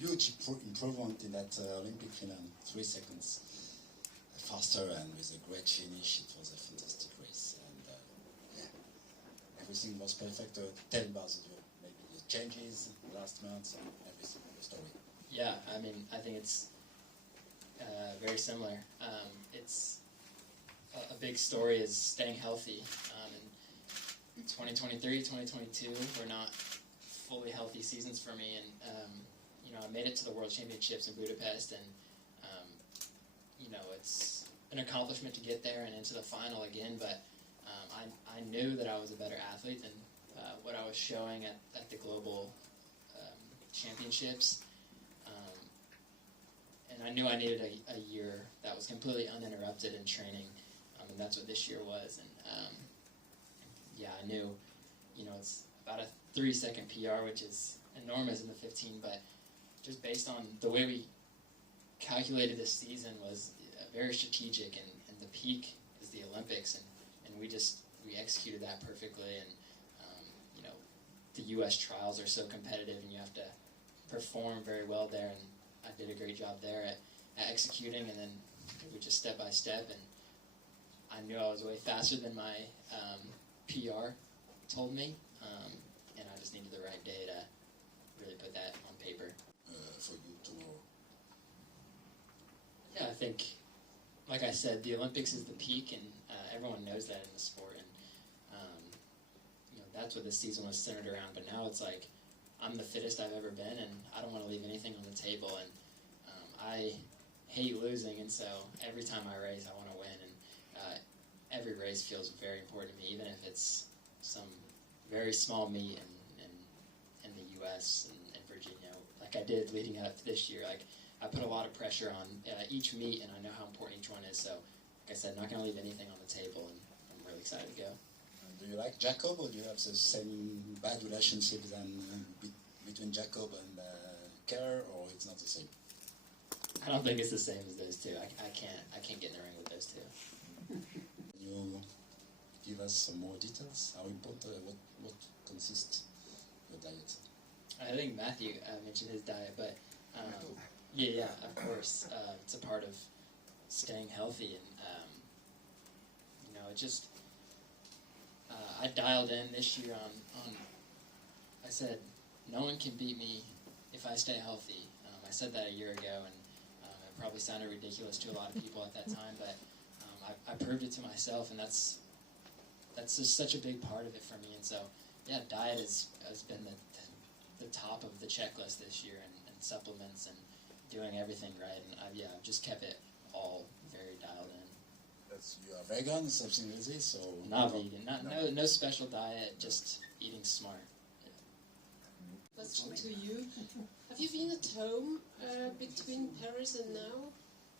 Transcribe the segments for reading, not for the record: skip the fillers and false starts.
huge improvement in that Olympic final, 3 seconds faster and with a great finish. It was a fantastic race, and yeah, everything was perfect. Tell about maybe the changes last month and everything in the story. Yeah, I mean, I think it's very similar. It's a big story is staying healthy. In 2023, 2022 were not fully healthy seasons for me, and you know, I made it to the World Championships in Budapest, and you know, it's an accomplishment to get there and into the final again. But I knew that I was a better athlete than what I was showing at the global championships. And I knew I needed a year that was completely uninterrupted in training, and that's what this year was. And yeah, I knew, you know, it's about a 3-second PR, which is enormous in the 15, but just based on the way we calculated this season was very strategic, and the peak is the Olympics, and we executed that perfectly. And you know, the U.S. trials are so competitive, and you have to perform very well there, and I did a great job there at executing, and then it was just step by step, and I knew I was way faster than my PR told me, and I just needed the right day to really put that on paper. For you tomorrow? Yeah, I think, like I said, the Olympics is the peak, and everyone knows that in the sport, and you know, that's what this season was centered around. But now it's like I'm the fittest I've ever been, and I don't want to leave anything on the table, and I hate losing, and so every time I race, I want to win, and every race feels very important to me, even if it's some very small meet in the U.S. and Virginia, like I did leading up this year. Like, I put a lot of pressure on each meet, and I know how important each one is, so like I said, not going to leave anything on the table, and I'm really excited to go. Do you like Jacob, or do you have the same bad relationship between Jacob and Kerr, or it's not the same? I don't think it's the same as those two. I can't get in the ring with those two. Can you give us some more details? How important, what consists your diet? I think Matthew mentioned his diet, but yeah, of course, it's a part of staying healthy, and you know, it just I dialed in this year on. I said, no one can beat me if I stay healthy. I said that a year ago, and it probably sounded ridiculous to a lot of people at that time, but I proved it to myself, and that's just such a big part of it for me. And so, yeah, diet has been the top of the checklist this year, and supplements and doing everything right. And I've just kept it all very dialed in. You are vegan, something like this, or not vegan? No special diet, just eating smart. Question to you. Have you been at home between Paris and now?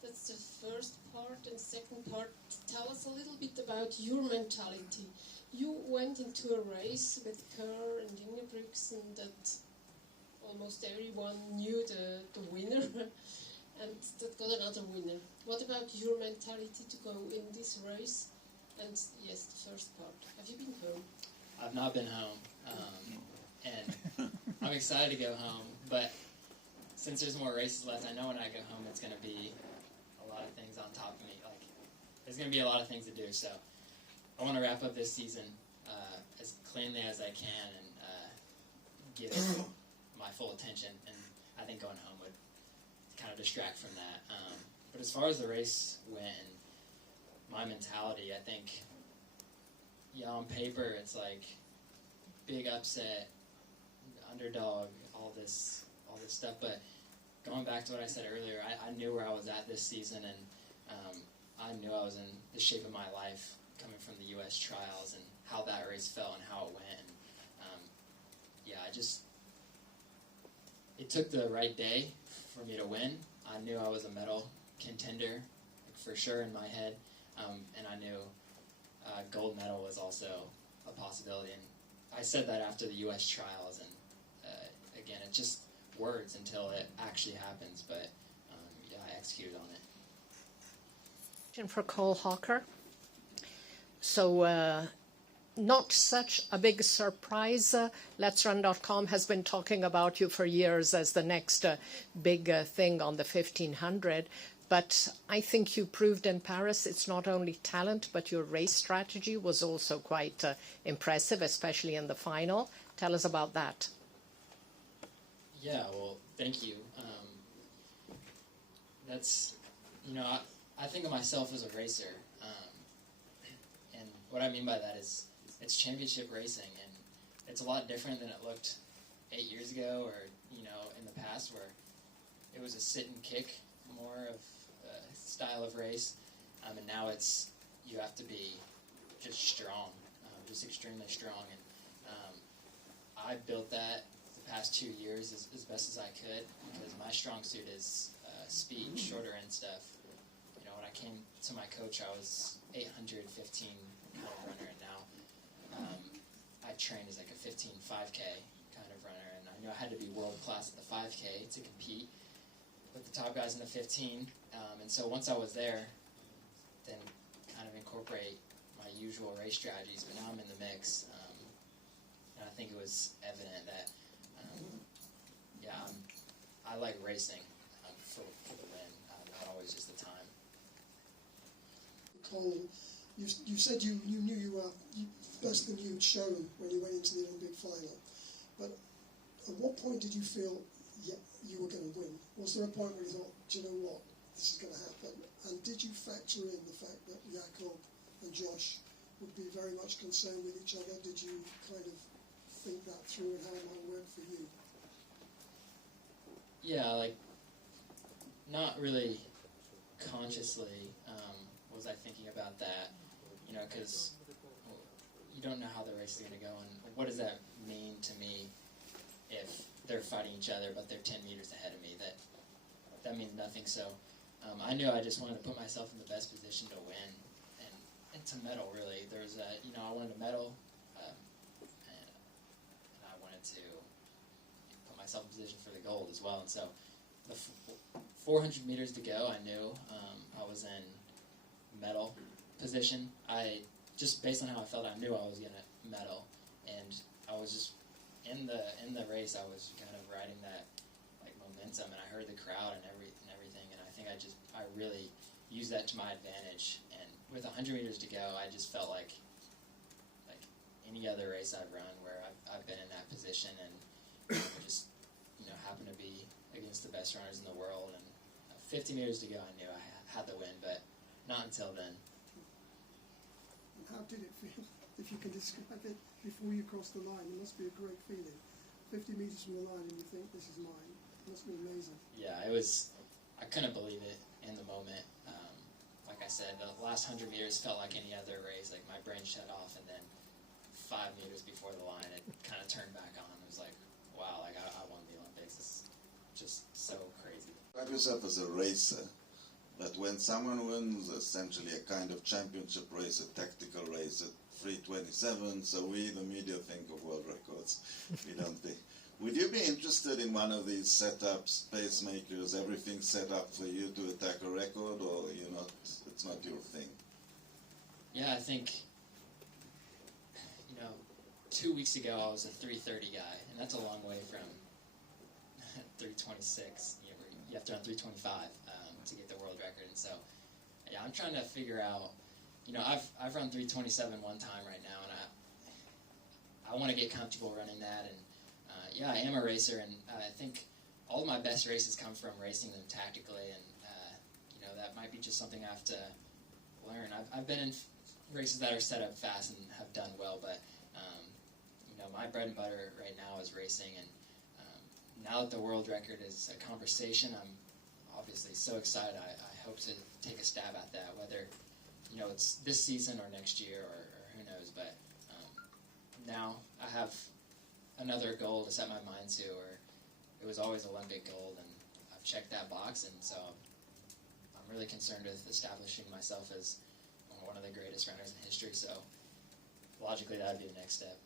That's the first part. And second part, tell us a little bit about your mentality. You went into a race with Kerr and Ingebrigtsen, and that almost everyone knew the winner, and that got another winner. What about your mentality to go in this race? And yes, the first part. Have you been home? I've not been home, and I'm excited to go home, but since there's more races left, I know when I go home it's going to be a lot of things on top of me. Like, there's going to be a lot of things to do, so I want to wrap up this season as cleanly as I can and give it my full attention, and I think going home would kind of distract from that. But as far as the race went and my mentality, I think, yeah, on paper it's like big upset, underdog, all this stuff, but going back to what I said earlier, I knew where I was at this season, and I knew I was in the shape of my life coming from the U.S. trials and how that race felt and how it went. And it took the right day for me to win. I knew I was a medal contender, for sure, in my head, and I knew gold medal was also a possibility. And I said that after the U.S. trials, and again, it's just words until it actually happens, but yeah, I executed on it. For Cole Hocker. So not such a big surprise. Let'sRun.com has been talking about you for years as the next big thing on the 1500. But I think you proved in Paris it's not only talent, but your race strategy was also quite impressive, especially in the final. Tell us about that. Yeah, well, thank you. That's, I think of myself as a racer. And what I mean by that is it's championship racing, and it's a lot different than it looked 8 years ago or, in the past, where it was a sit and kick more of a style of race. And now it's, you have to be just strong, just extremely strong. And I built that the past 2 years as best as I could, because my strong suit is speed, shorter end stuff. When I came to my coach, I was 815 kind of runner, and now I train as like a 15 5K kind of runner, and I knew I had to be world class at the 5K to compete with the top guys in the 15. And so once I was there, then kind of incorporate my usual race strategies, but now I'm in the mix. And I think it was evident that, I like racing for the win, not always just the time. Colin, you said you knew you were best than you'd shown when you went into the Olympic final. But at what point did you feel you were going to win? Was there a point where you thought, do you know what, this is going to happen? And did you factor in the fact that Jakob and Josh would be very much concerned with each other? Did you kind of think that through and how it might work for you? Yeah, not really consciously was I thinking about that, because you don't know how the race is going to go, and what does that mean to me if they're fighting each other but they're 10 meters ahead of me? That means nothing. So I knew I just wanted to put myself in the best position to win and to medal, really. There was I wanted to medal, and I wanted to put myself in position for the gold as well. And so the 400 meters to go, I knew I was in medal position. I just based on how I felt, I knew I was going to medal, and I was just in the race. I was kind of riding that momentum, and I heard the crowd and everything, and I think I really used that to my advantage. And with 100 meters to go, I just felt like any other race I've run where I've been in that position, and just happened to be against the best runners in the world. And 50 meters to go, I knew I had the win, but not until then. And how did it feel? If you can describe it before you crossed the line, it must be a great feeling. 50 meters from the line, and you think, this is mine. It must be amazing. Yeah, it was. I couldn't believe it in the moment. Like I said, the last 100 meters felt like any other race. Like my brain shut off, and then 5 meters before the line, it kind of turned back on. It was like, wow, I won the Olympics. It's just so crazy. Describe yourself as a racer, but when someone wins essentially a kind of championship race, a tactical race at 3:27, so we, the media, think of world records. We don't think. Would you be interested in one of these setups, pacemakers, everything set up for you to attack a record, or you're not? It's not your thing? Yeah, I think, 2 weeks ago I was a 3:30 guy, and that's a long way from 3:26. You have to run 3:25 to get the world record, and so yeah, I'm trying to figure out. I've run 3:27 one time right now, and I want to get comfortable running that. And I am a racer, and I think all of my best races come from racing them tactically, and that might be just something I have to learn. I've been in races that are set up fast and have done well, but my bread and butter right now is racing, and now that the world record is a conversation, I'm obviously so excited. I hope to take a stab at that, whether it's this season or next year or who knows. But now I have another goal to set my mind to, or it was always Olympic gold, and I've checked that box, and so I'm really concerned with establishing myself as one of the greatest runners in history. So logically, that would be the next step.